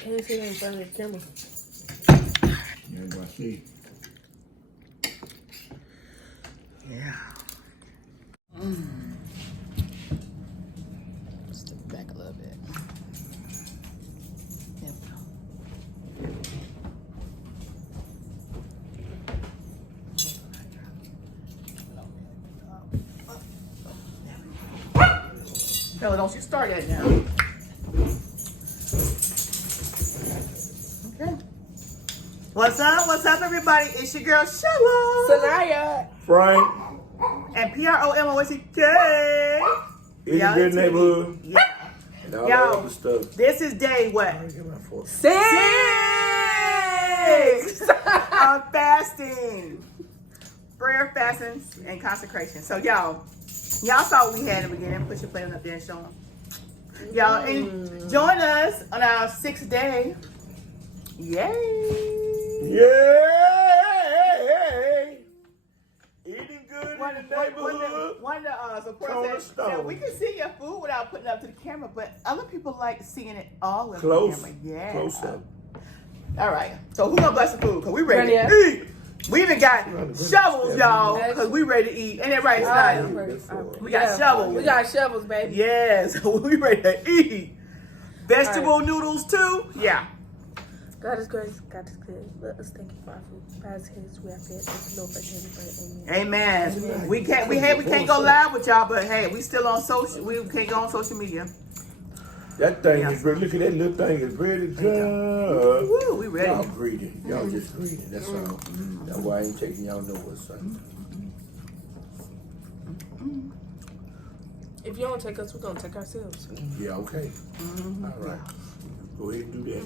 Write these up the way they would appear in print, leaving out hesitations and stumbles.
Can't see that in front of the camera. Everybody see. Yeah. Step back a little bit. There we go. No, don't you start that now. Okay. What's up? What's up, everybody? It's your girl, Sheila. Sanaya. Frank. And PROMOSTK. It's a good neighborhood. Yeah. And all Yo, that other stuff. This is day what? 6 of fasting. Prayer, fasting, and consecration. So y'all saw what we had in the beginning. Put your plate up there and show them. Y'all, and join us on our 6th day. Yay! Yay! Eating good in the neighborhood. One of the supporters said, we can see your food without putting it up to the camera, but other people like seeing it all in the camera. Yeah. Close up. All right. So who gonna bless the food? Cause we ready to eat. We even got shovels, y'all, cause we ready to eat. Ain't that right, Snyder? We got shovels. We got shovels, baby. Yes, we ready to eat. Vegetable noodles too. Yeah. God is grace, God is good. Let us thank you for our food. Past his, we are fed. Thank you, Lord, for healing. Amen. Amen. We can't go live with y'all, but hey, we still on social. We can't go on social media. That thing is ready. Look at that little thing is ready to jump. Woo, we ready. Y'all greedy. Y'all just greedy. That's all. That's why I ain't taking y'all nowhere, son. If you don't take us, we're gonna take ourselves. Yeah, okay. All right. Go ahead and do that.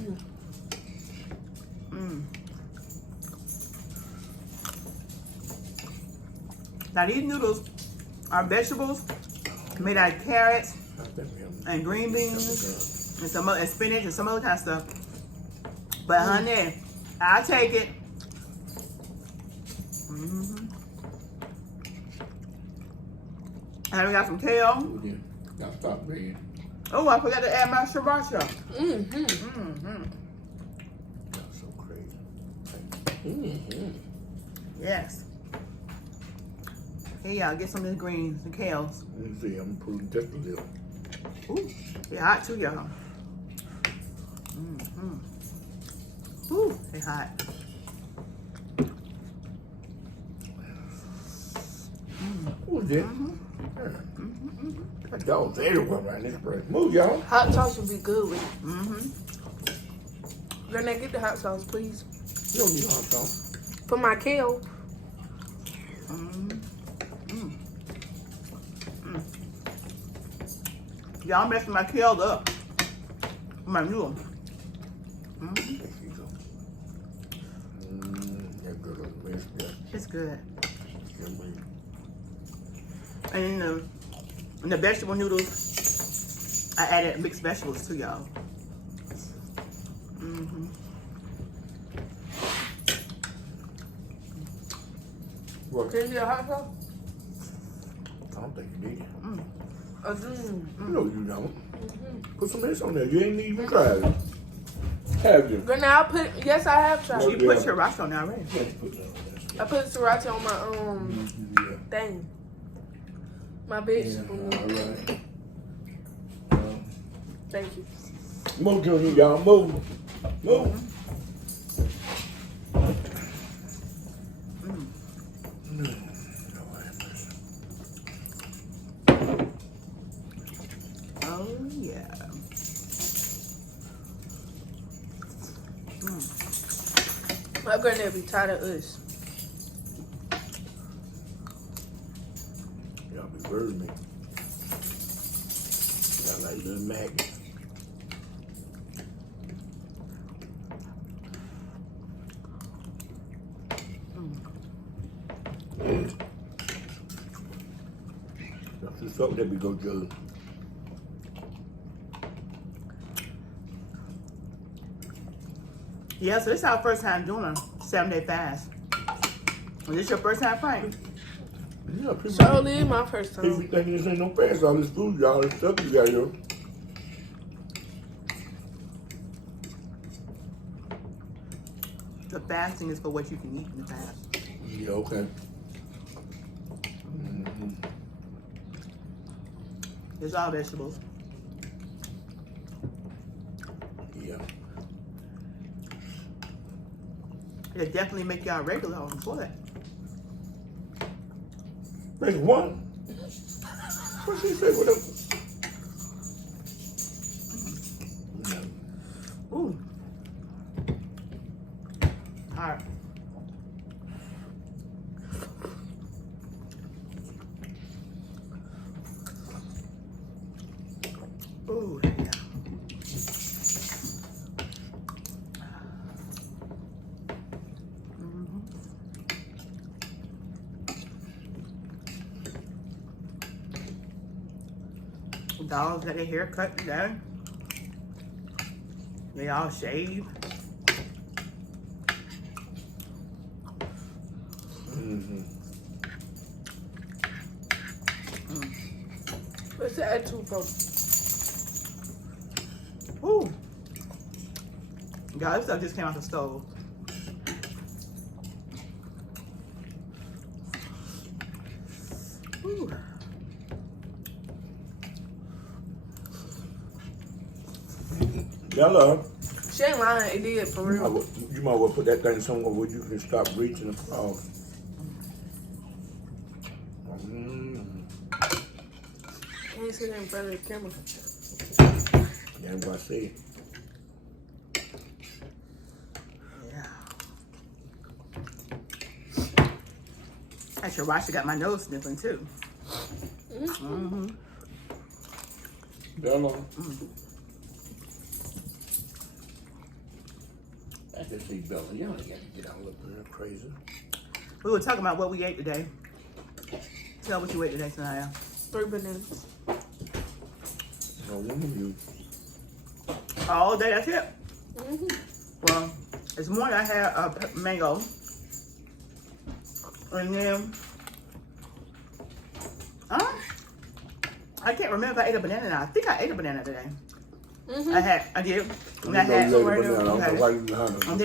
Now these noodles are vegetables made out of carrots and green beans and some and spinach and some other kind of stuff. But honey, I'll take it. And we got some kale. Now stop being. Oh, I forgot to add my sriracha. Y'all so crazy. Yes. Here y'all, get some of the greens, the kales. Let me see, I'm putting just a little. Ooh, they hot too, y'all. Ooh, they hot. Who's this? That dog's everywhere around this place. Move, y'all. Hot sauce would be good with it. Granddad, get the hot sauce, please. You don't need hot sauce. For my kale. Y'all messing my kale up. My noodle. There you go. That good old mess, yeah. It's good. Yeah, man. And in the vegetable noodles, I added mixed vegetables too, y'all. What? Can you get a hot sauce? I don't think you need it. I do. No, you don't. Put some mess on there. You ain't even tried it. Have you? Granddad, I'll put, yes, I have tried. You Yeah. put sriracha on there already. Yeah, put that on there. I put sriracha on my Yeah. thing. My Yeah, vegetable. all right. Thank you. Move, Junior, y'all. Move. Move. Oh, yeah. My granddad be tired of us. Y'all be burning me. Y'all like little maggots. That's just something that we go good. Yeah, so this is our first time doing a 7-day fast. Is this your first time, Frank? Yeah, people, Surely my first people time. thinking this ain't no fast. All this food, y'all, this stuff you got here. The fasting is for what you can eat in the fast. Yeah, okay. Mm-hmm. It's all vegetables. Yeah. It definitely make y'all regular on foot. Make what? What she say? What else? Ooh. All right. Ooh, yeah. Dogs got their hair cut today. They all shave. Mm-hmm. What's the attitude from? Ooh. God, this stuff just came out the stove. Ooh. Yellow. She ain't lying, it did for real. You might well put that thing somewhere where you can stop reaching across. You ain't see that in front of the camera. That's what I see. Yeah. I should watch. I got my nose sniffling too. Mm-hmm. Yellow. I just see Bella. You don't get to get out looking real crazy. We were talking about what we ate today. Tell what you ate today, Sanaya. 3 bananas. No woman, you. All day, that's it. Well, this morning I had a mango. And then, I can't remember if I ate a banana or not. I think I ate a banana today. I did. And I had, and then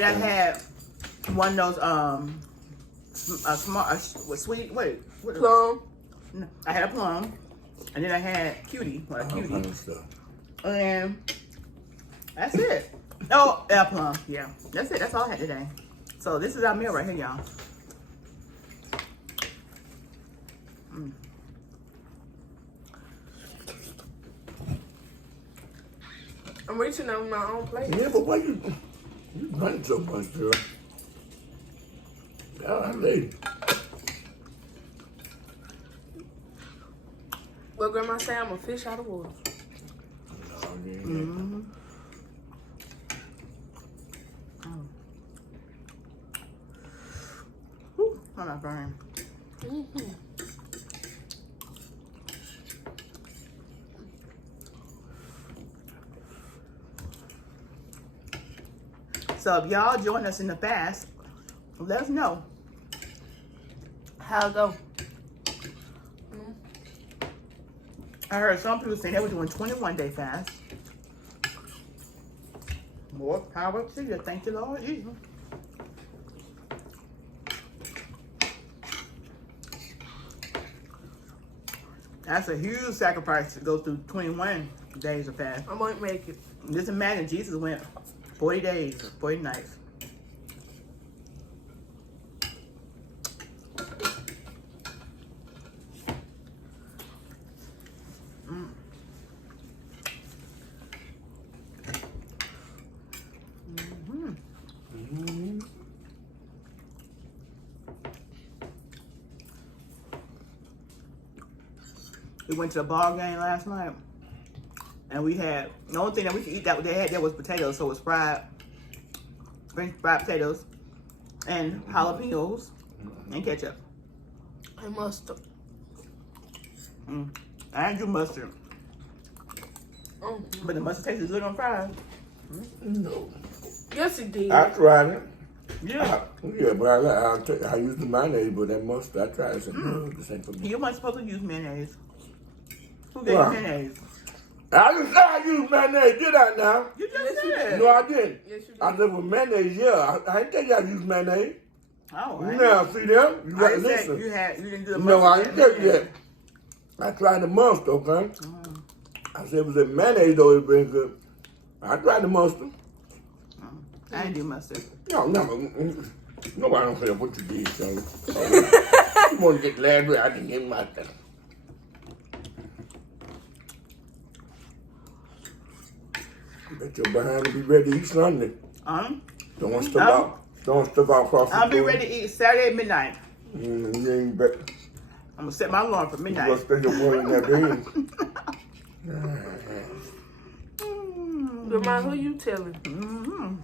I had one of those, sweet, wait. Plum. No, I had a plum. And then I had cutie, a cutie. And then, that's it. Oh, yeah, plum, yeah. That's it, that's all I had today. So this is our meal right here, y'all. I'm reaching on my own plate. Yeah, but why you run so much, girl? Golly. Well, Grandma say I'm a fish out of water. No, you ain't. Whew, I'm not burning. So if y'all join us in the fast, let us know. How it go? I heard some people saying they were doing 21-day fast. More power to you. Thank you, Lord Jesus. That's a huge sacrifice to go through 21 days of fast. I might make it. Just imagine Jesus went 40 days, 40 nights. We went to a ball game last night, and we had, the only thing that we could eat that they had there was potatoes, so it was fried potatoes, and jalapenos, and ketchup. And mustard. I didn't do mustard, Oh. but the mustard tasted good on fries. No. Yes, it did. I tried it. Yeah. Yeah, but I used the mayonnaise, but that mustard, I tried it. I said, no, this ain't for me. You weren't supposed to use mayonnaise. Who gave you Why? mayonnaise? I didn't say I used mayonnaise, did I now? You just Yes, you said. No, I didn't. Yes, you did. I said with mayonnaise, yeah. I ain't tell you I used mayonnaise. Oh, right. Now, see them? You I got to didn't say listen. you didn't do the No, I mustard didn't tell you yet. that. I tried the mustard, okay? I said it was a mayonnaise, though, it been good. I tried the mustard. I didn't do mustard. No, nobody don't care what you did, Charlie. You want to get last week, I didn't get my thing. Bet your behind will be ready to eat Sunday. Don't stuff out. Don't stuff out across the I'll be floor. ready to eat Saturday at midnight. You ain't bet. I'm gonna set my alarm for You midnight. gonna spend your money in that bed. Remind who you telling.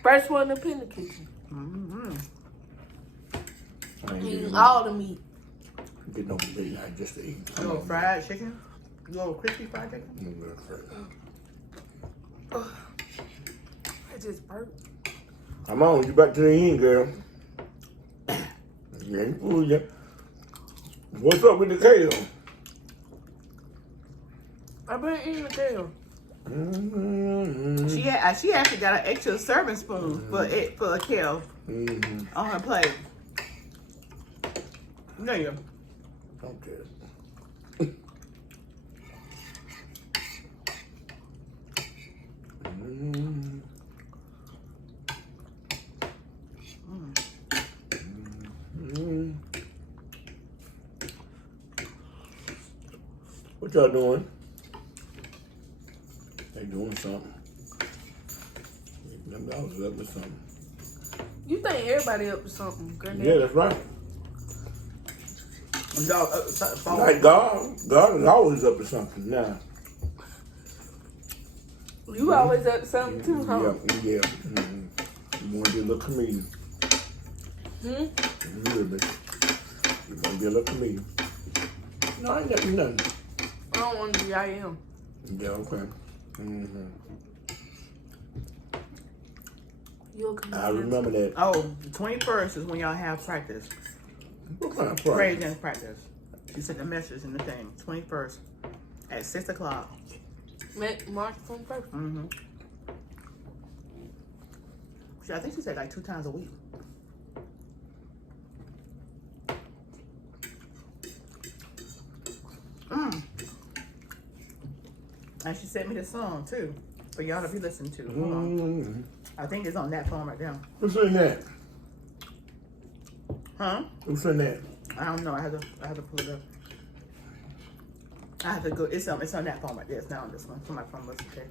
First one up in the kitchen. I ain't Eating getting all the meat. get no midnight just to eat. A little fried chicken. A little crispy fried chicken. I just burped. Come on, you back to the end, girl. You ain't fooled yet. What's up with the kale? I've been eating the kale. She actually got an extra serving spoon for a kale on her plate. No, you. Okay. What y'all doing? They doing something. Them dogs is up to something. You think everybody up to something, granddad? Yeah, that's right. No, Like God is always up to something now. You always up to something too, huh? Yeah. You want to be a little comedian. You want to be a little comedian. No, I ain't got nothing. I don't want to be, I am. Yeah, okay. You're a comedian. I remember that. Oh, the 21st is when y'all have practice. What kind of Praise pride? dance practice. She sent a message in the thing. 21st at 6 o'clock. March 21st. I think she said like 2 times a week. And she sent me the song too for y'all to be listening to. Hold on. I think it's on that phone right there. Who's in that? Huh? Who's in that? I don't know. I have to pull it up. I have to go. It's on that phone right there. It's not on this one. It's on my PromoSTK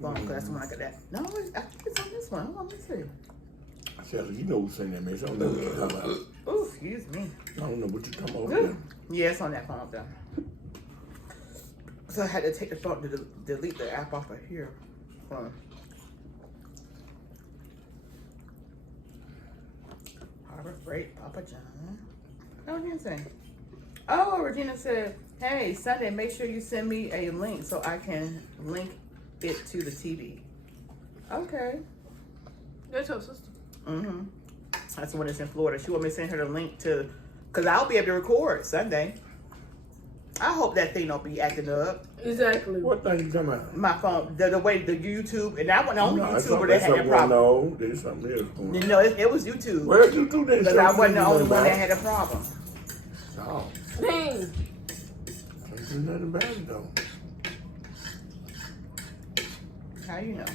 phone because that's the one I got that. No, I think it's on this one. Hold on, let me see. I said, you know who's in that, man. I don't know what you're talking about. Oh, excuse me. I don't know what you're talking about. Yeah, it's on that phone up there. So I had to take the phone to delete the app off of here. Harbor Freight, Papa John. Oh, here's saying. Oh, Regina said, hey, Sunday, make sure you send me a link so I can link it to the TV. Okay. That's your sister. That's the one that's in Florida. She want me to send her the link to, because I'll be able to record Sunday. I hope that thing don't be acting up. Exactly. What thing you talking about? My phone, the way the YouTube, and that wasn't the only that's YouTuber that had that problem. No, there's something else going on. No, it was YouTube. Where did you do this? Because I wasn't the only one that had a problem. No. Dang. Can't do nothing about it, though. How you know?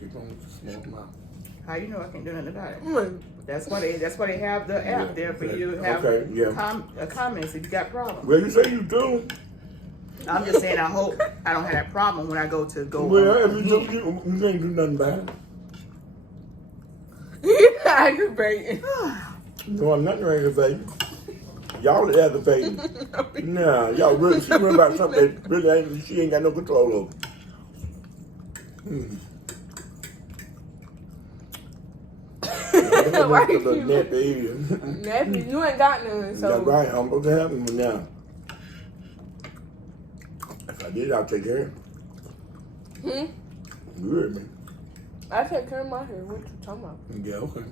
Keep on with the small mouth. How you know I can't do nothing about it? That's why they have the app there for you to have comments if you got problems. Well, you say you do. I'm just saying I hope I don't have that problem when I go to go. Well, if you can't do nothing about it. You're aggravating. No, I'm not aggravating. Y'all are aggravating. Nah, y'all really, she worried about something that really she ain't got no control over. Why you keep nappy? nappy? You ain't got none, so. That's right, I'm supposed to have them now. If I did, I'll take care of it. You heard me. I take care of my hair. What you talking about? Yeah, okay.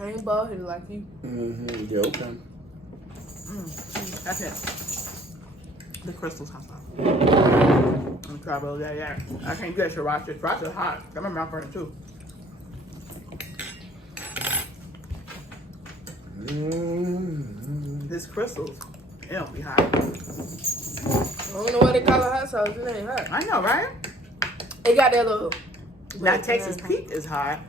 I ain't bald headed like you. Yeah, okay. That's it. The crystals hot sauce. Let me try a little of that. Yeah. I can't get sriracha. Sriracha's hot. Got my mouth burning too. This crystals, it don't be hot. I don't know why they call it hot sauce. It ain't hot. I know, right? It got that little. Now Texas Pete is hot.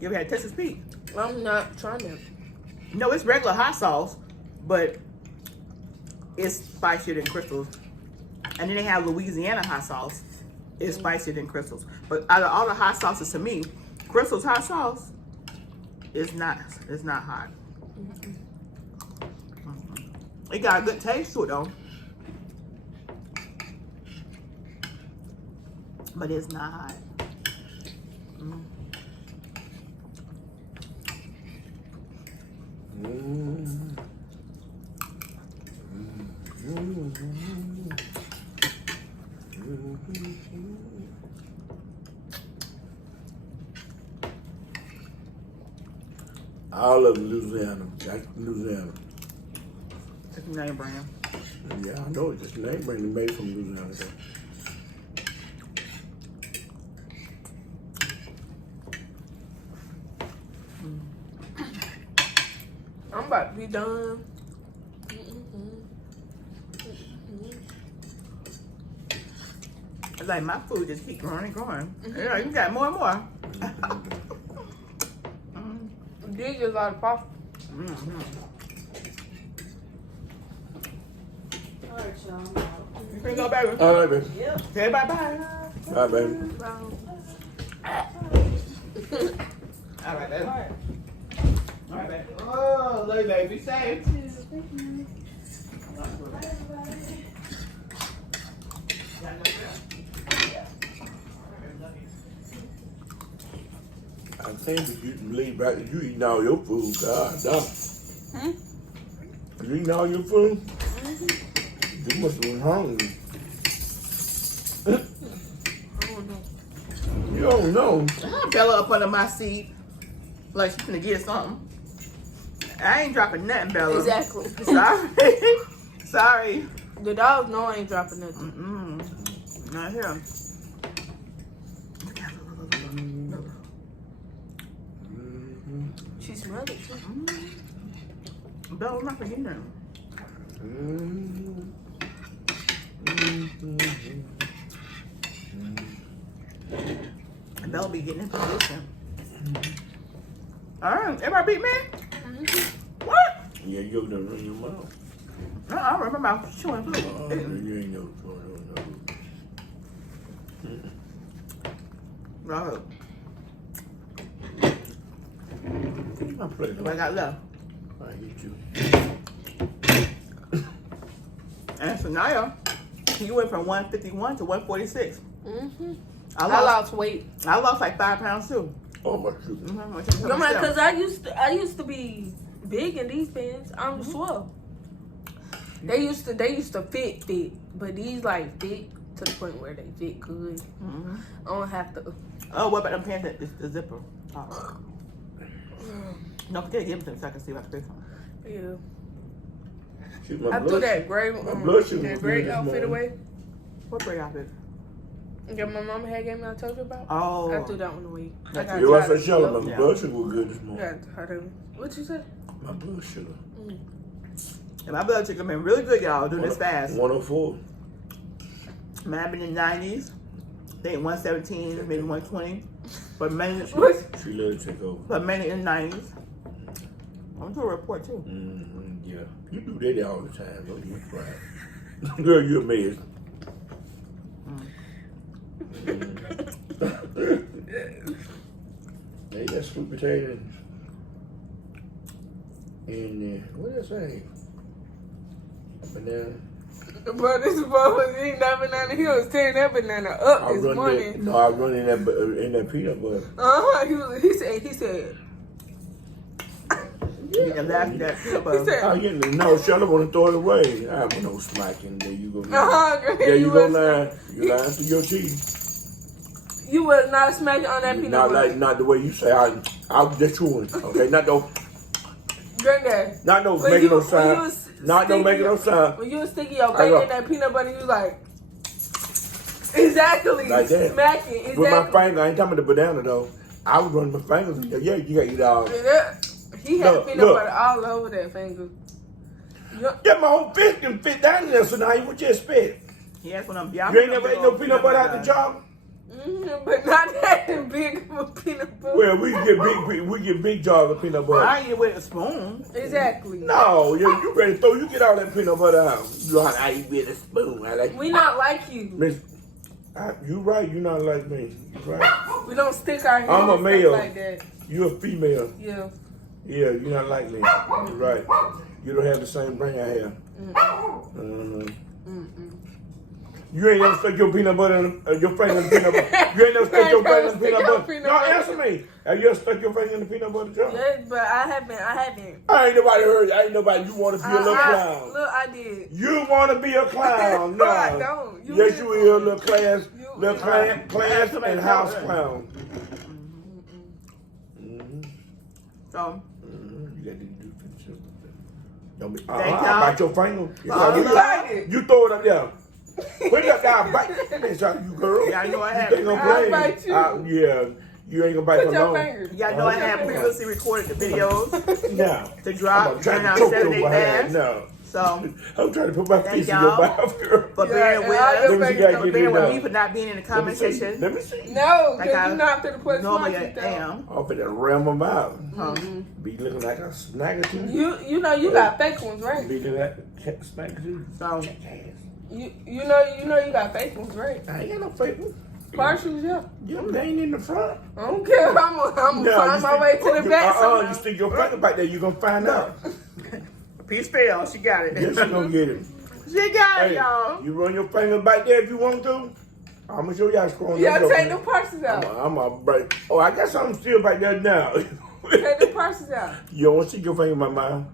You ever had Texas Pete? I'm not trying to. No, it's regular hot sauce, but it's spicier than crystals. And then they have Louisiana hot sauce. It's spicier than crystals. But out of all the hot sauces to me, crystals hot sauce is not. It's not hot. It got a good taste to it though. But it's not hot. All of Louisiana. That's Louisiana. It's a name brand. Yeah, I know it's just name brand made from Louisiana. So. I'm about to be done. It's like my food just keep growing and growing. Yeah, you got more and more. These is a lot of pasta. All right, y'all. You can go, baby. All right, baby. Yep. Say bye-bye. All right, baby. All right, baby. All right. All right, baby. Oh, love you, baby. Be safe. Thank you. Bye, everybody. I think if you leave back, you eating all your food, God, dog. You eating all your food? You must have been hungry. I don't know. You don't know. I Bella up under my seat like she's gonna get something. I ain't dropping nothing, Bella. Exactly. Sorry. Sorry. The dogs know I ain't dropping nothing. Not here. She smelled it too. Bella, I'm not forgetting that. Bella be getting in position. Alright, everybody beat me? What? Yeah, you over there running your mouth. No, I remember I was chewing food. Oh, you ain't no Right. I play What I got left. I hit you. And so now you went from 151 to 146. I lost weight. I lost like 5 pounds too. Oh my shoot. I'm like, cause I used to be big in these pants. I'm swole. They used to fit, but these like fit to the point where they fit good. I don't have to. Oh, what about them pants that is the zipper? Oh. No, forget to give them to me so I can see if I can fix them. Yeah. Shoot, my I blood threw that gray, blood sugar that was gray good this outfit morning. away. What gray outfit? Yeah, my mama had gave me. I told you about. Oh. I threw that one away. That's got You want tired to say, Sheila, of- my Yeah. blood sugar was good this morning. Got tired of- What you said? My blood sugar. And my blood sugar been really good, y'all, doing this fast. 104. Mine been in the 90s. I think 117, maybe 120. But mainly, She let it take over. in the 90s. I'm doing a report too. Yeah. You do that all the time. Don't you cry. Girl, you're amazing. Hey, that sweet potatoes. And what did I say? Banana. Bro, this boy was eating that banana. He was tearing that banana up this morning. I run in that peanut butter. He said. Yeah, that's that peanut He butter. said. Oh, yeah, no, Sheila want to throw it away. I want no smacking. There you go. Girl, There you go, was- lying. You lying to your teeth. You was not smacking on that peanut butter. Not the way you say. I was just chewing. Okay, not those. Granddad. Not those making no sound. Not don't make no sound. When you was sticking your finger in that peanut butter, you was like, exactly, Like that. smacking, exactly. With my finger, I ain't talking about the banana though. I was running my fingers. Yeah, you gotta eat all. He had peanut butter all over that finger. Yeah, my whole fist can fit down there, so now what you expect? He has one of them. You ain't never ate no peanut butter out the jar? But not that big of a peanut butter. Well, we get big jars of peanut butter. I eat it with a spoon. Exactly. No, you ready to throw? You get all that peanut butter out. You know how I eat with a spoon. I like. We not like you. Miss, you right. You not like me. You right. We don't stick our hands I'm a male. like that. You a female. Yeah. Yeah, you not like me. You right. You don't have the same brain I have. You ain't never stuck your peanut butter in your finger in the peanut butter. You ain't never stuck your finger in the peanut butter. No, answer me. Have you ever stuck your finger in the peanut butter jar? Yes, but I haven't. I ain't nobody heard. I ain't nobody. You want to be a little clown. Look, I did. You want to be a clown? No, I don't. Yes, you will. Little class and house clown. So. You got to do something. Don't be. Bite your finger. You You throw it up there. Put it up there. Bite it. You girl. Yeah, I know I You have. think I'm playing? bite you. Yeah. You ain't gonna bite Put for your long. finger. Y'all know I have previously recorded the videos Now. to drop I'm trying during our to choke 7-day your behind. fast. No. So, I'm trying to put my Thank face in y'all. your mouth, girl. for bearing with all us, your Let me see, fingers guys, for get bearing it with down. me for not being in the comment section Let me see. No, Like because you're not going to put normally smart I teeth down. am. Off in the realm of mouth. Be looking like a snack or two. You know you got fake ones, right? Be looking like a snack or two. So, You know you got fake ones, right? I ain't got no fake one. Partials, yeah. They ain't in the front. I don't care. I'm gonna find my way to the back. You stick your finger back there, you gonna find out. peace fail. She got it. Yes, you gonna get it. She got it, Hey, y'all. you run your finger back there if you want to. I'm gonna show y'all scrolling. Yeah, take the purses out. I'm a break. Oh, I got something still back there now. Take the purses out. You don't want to stick your finger in my mouth.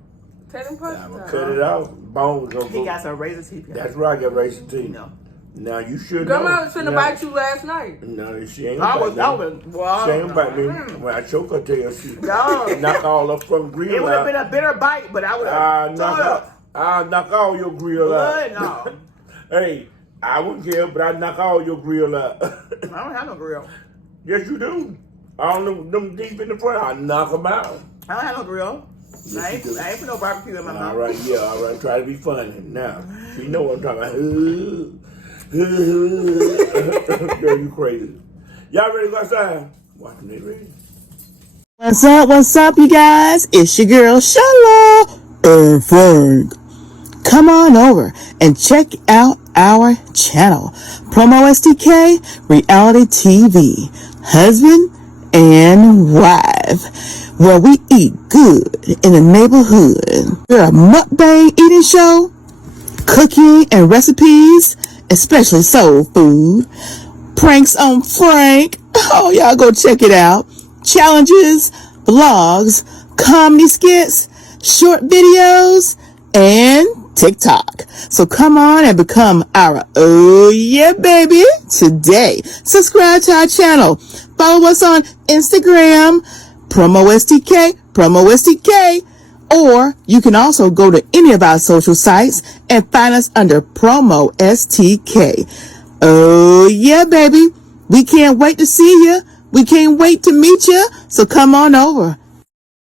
Take them purses I'm gonna out. cut it out. Bones gonna He go. got some razor teeth. Y'all. That's right, I got razor teeth. You know. Now you should Grandma know. was finna bite you last night. No, she ain't I gonna was, bite me. well, She ain't gonna bite me. When I choke her tail, she No. knock all up from grill It would have out. been a bitter bite, but I would have I'll knock all your grill out. Good, no. Hey, I wouldn't care, but I'd knock all your grill out. I don't have no grill. Yes, you do. All them deep in the front, I knock them out. I don't have no grill. Yes, you do. I ain't put no barbecue in my mouth. All right, yeah, all right. Try to be funny. Now, you know what I'm talking about. Girl, you crazy. Y'all ready to go outside? Watching they ready. What's up, you guys? It's your girl, SHEILA. Come on over and check out our channel, PromoSTK Reality TV, Husband and Wife, where we eat good in the neighborhood. We're a mukbang eating show, cooking and recipes, especially soul food, pranks on Frank. Oh, y'all go check it out. Challenges, vlogs, comedy skits, short videos, and TikTok. So come on and become our oh yeah baby today. Subscribe to our channel. Follow us on Instagram, PromoSTK, or you can also go to any of our social sites and find us under PromoSTK. Oh yeah baby. We can't wait to see you. We can't wait to meet you. So come on over